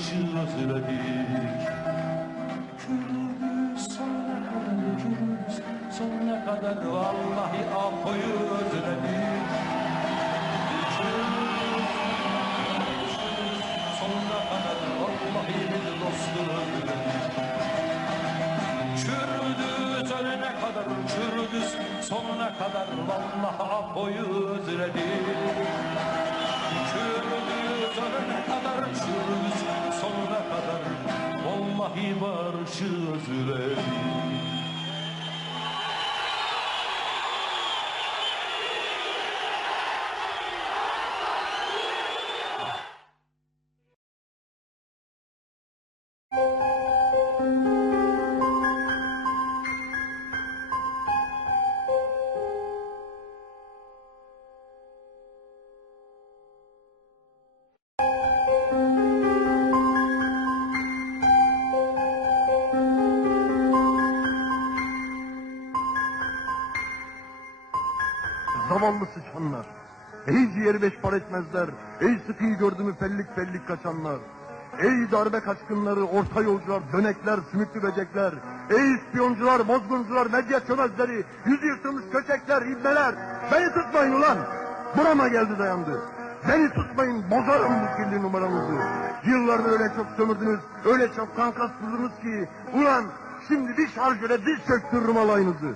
barışı özledik Kürdüz sonuna kadar Kürdüz sonuna kadar Vallahi Apo'yu özledik. Kürdüz sonuna kadar Vallahi biz dostu özledik. Kürdüz ölene kadar Kürdüz sonuna kadar Vallahi Apo'yu özledik barışı özledik Zavallı sıçanlar. Ey ciğeri beş par etmezler. Ey sıkıyı gördü mü fellik fellik kaçanlar. Ey darbe kaçkınları, orta yolcular, dönekler, sümüklü böcekler. Ey ispiyoncular, bozguncular, medya çömezleri, yüzü yırtılmış köçekler, ibneler. Beni tutmayın ulan. Burama geldi dayandı. Beni tutmayın, bozarım bu kirli numaranızı. Yıllarını öyle çok sömürdünüz, öyle çok kan kastırdınız ki... Ulan şimdi bir şarjöre diz çöktürürüm alayınızı.